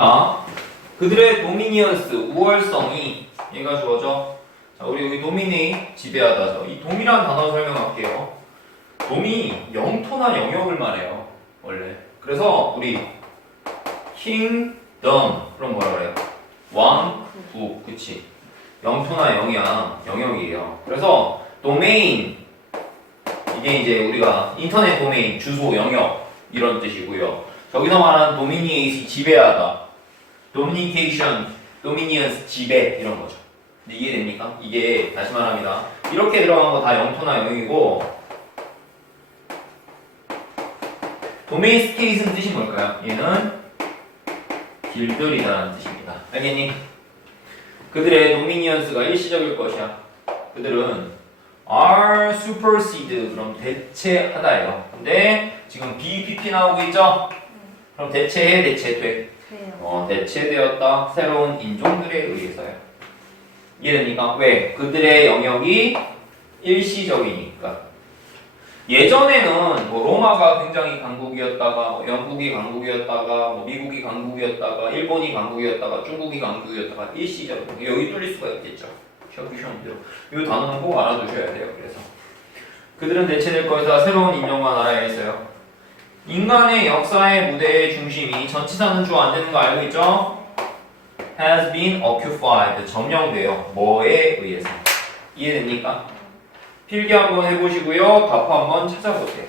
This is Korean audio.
자, 그들의 도미니언스, 우월성이 얘가 주어져. 자, 우리 여기 도미니 지배하다죠. 이 도미란 단어 설명할게요. 도미 영토나 영역을 말해요. 원래. 그래서 우리 킹덤 그럼 뭐라 그래요? 왕, 국, 그치? 영토나 영이야 영역이에요. 그래서 도메인 이게 이제 우리가 인터넷 도메인 주소 영역 이런 뜻이고요. 저기서 말하는 도미니에이스 지배하다, 도미니케이션, 도미니언스 지배 이런 거죠. 근데 이해됩니까? 이게 다시 말합니다. 이렇게 들어간 거 다 영토나 영역이고 도메인 스테이트는 뜻이 뭘까요? 얘는 길들이다라는 뜻입니다. 알겠니? 그들의 도미니언스가 일시적일 것이야. 그들은 are supersede 그럼 대체하다예요. 근데 지금 BPP 나오고 있죠? 그럼 대체해 대체돼. 돼요. 어, 대체되었다. 새로운 인종들에 의해서요. 이해됩니까? 왜? 그들의 영역이 일시적이니까. 예전에는 뭐 로마가 굉장히 강국이었다가 뭐 영국이 강국이었다가 뭐 미국이 강국이었다가 일본이 강국이었다가 중국이 강국이었다가 일시적 여기 뚫릴 수가 있겠죠. 시험 시험대로 이 단어는 꼭 알아두셔야 돼요. 그래서 그들은 대체될 것이다. 새로운 인종과 나라에 있어요. 인간의 역사의 무대의 중심이 전치사는 주 안 되는 거 알고 있죠? has been occupied 점령돼요. 뭐에 의해서 이해됩니까? 필기 한번 해보시고요. 답 한번 찾아보세요.